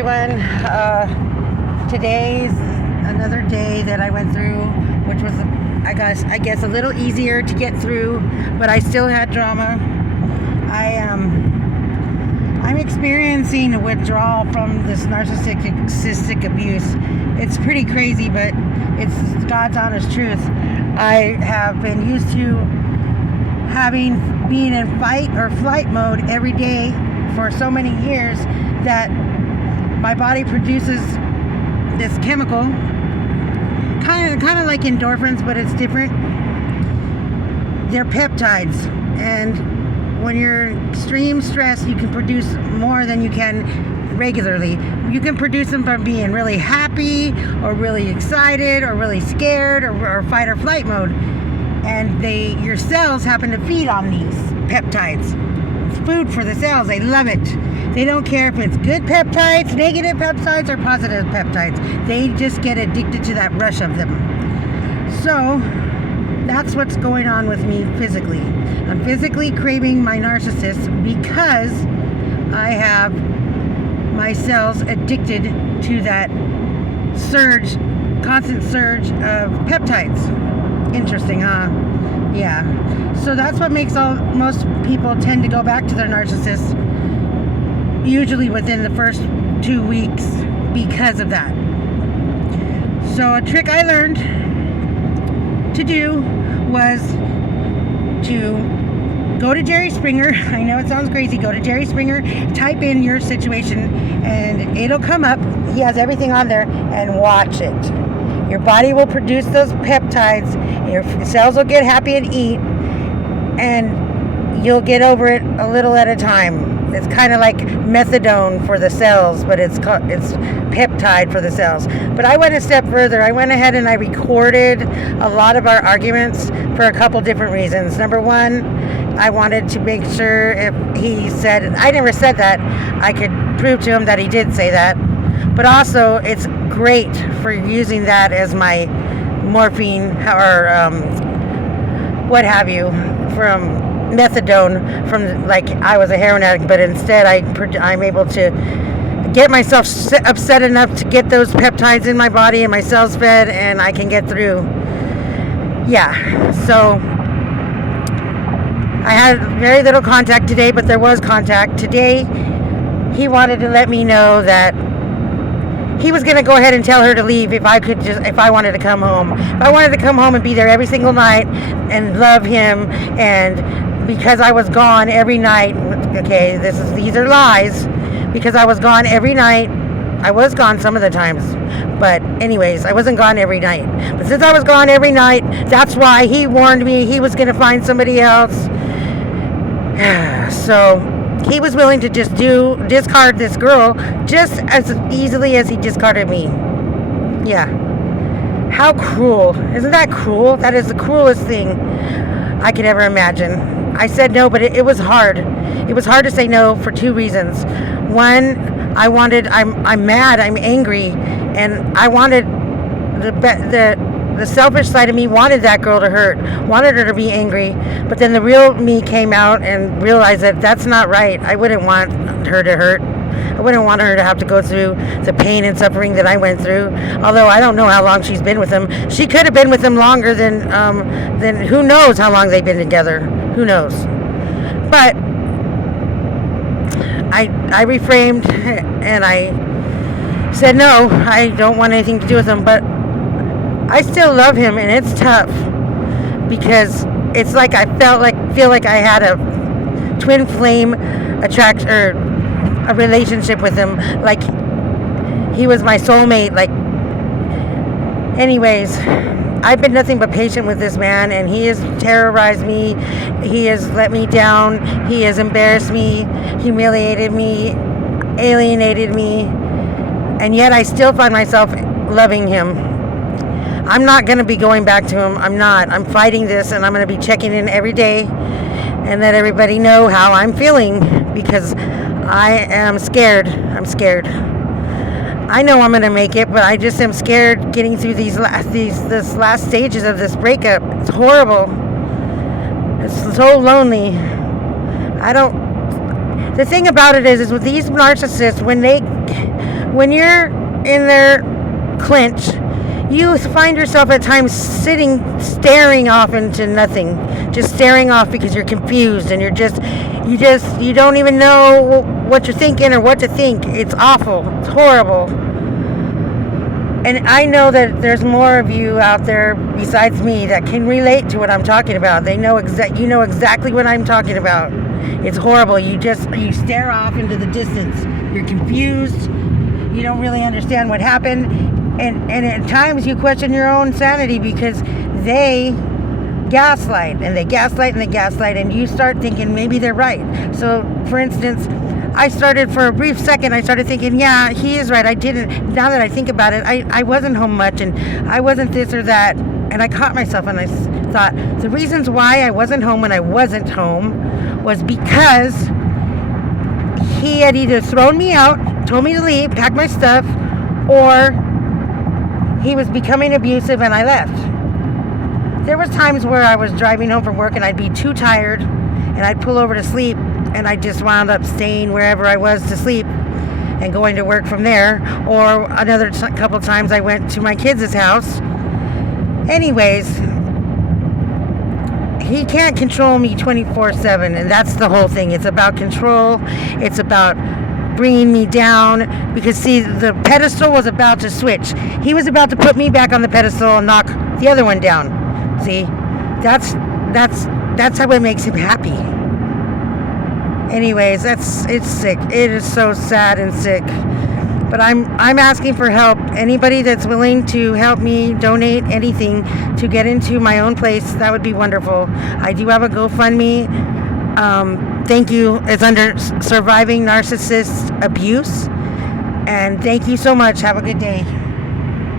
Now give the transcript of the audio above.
everyone. Today's another day that I went through, which was, I guess, a little easier to get through, but I still had drama. I'm experiencing a withdrawal from this narcissistic abuse. It's pretty crazy, but it's God's honest truth. I have been used to being in fight or flight mode every day for so many years that my body produces this chemical, kind of like endorphins, but it's different. They're peptides, and when you're in extreme stress, you can produce more than you can regularly. You can produce them from being really happy or really excited or really scared or fight or flight mode. And your cells happen to feed on these peptides. It's food for the cells. They love it. They don't care if it's good peptides, negative peptides, or positive peptides. They just get addicted to that rush of them. So that's what's going on with me physically. I'm physically craving my narcissist because I have my cells addicted to that constant surge of peptides. Interesting, huh? Yeah. So that's what makes most people tend to go back to their narcissist, usually within the first 2 weeks, because of that. So a trick I learned to do was to go to Jerry Springer. I know it sounds crazy. Go to Jerry Springer, type in your situation, and it'll come up. He has everything on there, and watch it. Your body will produce those peptides, your cells will get happy and eat, and you'll get over it a little at a time. It's kind of like methadone for the cells, but it's peptide for the cells. But I went a step further. I went ahead and I recorded a lot of our arguments for a couple different reasons. Number one, I wanted to make sure if he said, I never said that, I could prove to him that he did say that. But also, it's great for using that as my morphine or what have you, from methadone, from like I was a heroin addict, but instead I'm able to get myself upset enough to get those peptides in my body and my cells fed, and I can get through. Yeah, so I had very little contact today, but there was contact. Today, he wanted to let me know that he was going to go ahead and tell her to leave if I wanted to come home. If I wanted to come home and be there every single night and love him, and because I was gone every night, okay, these are lies, because I was gone every night. I was gone some of the times, but anyways, I wasn't gone every night. But since I was gone every night, that's why he warned me he was going to find somebody else. So he was willing to just discard this girl just as easily as he discarded me. Yeah. How cruel. Isn't that cruel? That is the cruelest thing I could ever imagine. I said no, but it was hard. It was hard to say no for two reasons. One, I'm mad, I'm angry, and I wanted the selfish side of me wanted that girl to hurt, wanted her to be angry, but then the real me came out and realized that that's not right. I wouldn't want her to hurt. I wouldn't want her to have to go through the pain and suffering that I went through. Although I don't know how long she's been with him. She could have been with him longer than who knows how long they've been together. Who knows? But I reframed and I said no, I don't want anything to do with him, but I still love him, and it's tough because it's like I feel like I had a twin flame a relationship with him, like he was my soulmate. Like, anyways, I've been nothing but patient with this man, and he has terrorized me. He has let me down. He has embarrassed me, humiliated me, alienated me, and yet I still find myself loving him. I'm not going to be going back to him. I'm not. I'm fighting this, and I'm going to be checking in every day and let everybody know how I'm feeling, because I am scared. I'm scared. I know I'm going to make it, but I just am scared getting through this last stages of this breakup. It's horrible. It's so lonely. The thing about it is with these narcissists, when when you're in their clinch, you find yourself at times staring off into nothing, just staring off because you're confused and you don't even know what you're thinking or what to think. It's awful. It's horrible. And I know that there's more of you out there besides me that can relate to what I'm talking about. You know exactly what I'm talking about. It's horrible. You stare off into the distance. You're confused. You don't really understand what happened. And at times you question your own sanity because they gaslight and you start thinking maybe they're right. So, for instance, for a brief second, I started thinking, yeah, he is right. Now that I think about it, I wasn't home much and I wasn't this or that. And I caught myself and I thought the reasons why I wasn't home when I wasn't home was because he had either thrown me out, told me to leave, pack my stuff, or he was becoming abusive and I left. There was times where I was driving home from work and I'd be too tired and I'd pull over to sleep and I just wound up staying wherever I was to sleep and going to work from there. Or another couple times I went to my kids' house. Anyways, he can't control me 24/7, and that's the whole thing. It's about control. It's about bringing me down because, see, the pedestal was about to switch. He was about to put me back on the pedestal and knock the other one down. See, that's how it makes him happy. Anyways, it's sick. It is so sad and sick. But I'm asking for help. Anybody that's willing to help me donate anything to get into my own place, that would be wonderful. I do have a GoFundMe. Thank you. It's under Surviving Narcissist Abuse. And thank you so much. Have a good day.